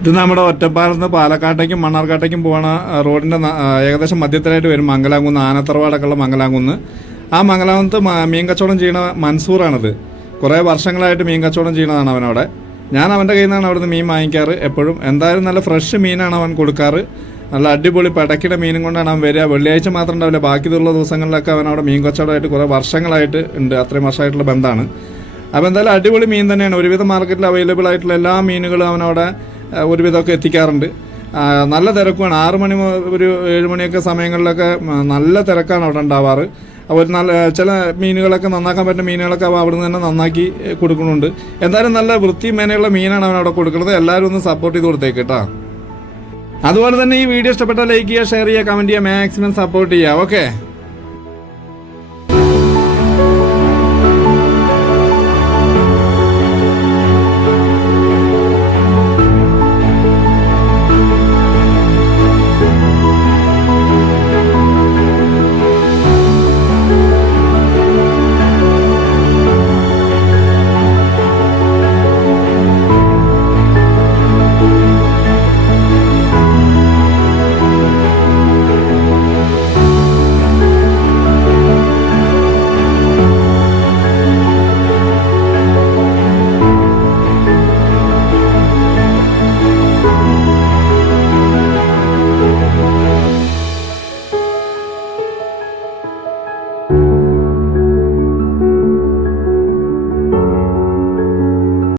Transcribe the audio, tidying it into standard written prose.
ഇത് നമ്മുടെ ഒറ്റപ്പാലത്ത് നിന്ന് പാലക്കാട്ടേക്കും മണ്ണാർക്കാട്ടേക്കും പോകുന്ന റോഡിൻ്റെ ഏകദേശം മധ്യത്തിലായിട്ട് വരും മംഗലാംകുന്ന്, ആനത്തറവാടൊക്കെയുള്ള മംഗലാംകുന്ന്. ആ മംഗലാകുന്നത്ത് മീൻ കച്ചവടം ചെയ്യുന്ന മൻസൂറാണിത്. കുറേ വർഷങ്ങളായിട്ട് മീൻ കച്ചവടം ചെയ്യുന്നതാണ് അവനവിടെ. ഞാൻ അവൻ്റെ കയ്യിൽ നിന്നാണ് അവിടുന്ന് മീൻ വാങ്ങിക്കാറ് എപ്പോഴും. എന്തായാലും നല്ല ഫ്രഷ് മീനാണ് അവൻ കൊടുക്കാറ്. നല്ല അടിപൊളി പടക്കിയുടെ മീനും കൊണ്ടാണ് അവൻ വരിക. വെള്ളിയാഴ്ച മാത്രം ഉണ്ടാവില്ല, ബാക്കിയുള്ള ദിവസങ്ങളിലൊക്കെ അവൻ അവിടെ മീൻ കച്ചവടമായിട്ട് കുറേ വർഷങ്ങളായിട്ട് ഉണ്ട്. അത്രയും വർഷമായിട്ടുള്ള ബന്ധമാണ്. അപ്പോൾ എന്തായാലും അടിപൊളി മീൻ തന്നെയാണ്. ഒരുവിധം മാർക്കറ്റിൽ അവൈലബിൾ ആയിട്ടുള്ള എല്ലാ മീനുകളും അവനവിടെ ഒരുവിധമൊക്കെ എത്തിക്കാറുണ്ട്. നല്ല തിരക്കുമാണ്. 6 മണി ഒരു 7 മണിയൊക്കെ സമയങ്ങളിലൊക്കെ നല്ല തിരക്കാണ് അവിടെ ഉണ്ടാവാറ്. അപ്പോൾ നല്ല ചില മീനുകളൊക്കെ നന്നാക്കാൻ പറ്റുന്ന മീനുകളൊക്കെ അവ അവിടെ നിന്ന് തന്നെ നന്നാക്കി കൊടുക്കുന്നുണ്ട്. എന്തായാലും നല്ല വൃത്തി മേനെയുള്ള മീനാണ് അവൻ അവിടെ കൊടുക്കുന്നത്. എല്ലാവരും ഒന്ന് സപ്പോർട്ട് ചെയ്ത് കൊടുത്തേക്ക് കേട്ടോ. അതുപോലെ തന്നെ ഈ വീഡിയോ ഇഷ്ടപ്പെട്ടാൽ ലൈക്ക് ചെയ്യുക, ഷെയർ ചെയ്യുക, കമൻറ്റ് ചെയ്യുക, മാക്സിമം സപ്പോർട്ട് ചെയ്യുക. ഓക്കെ.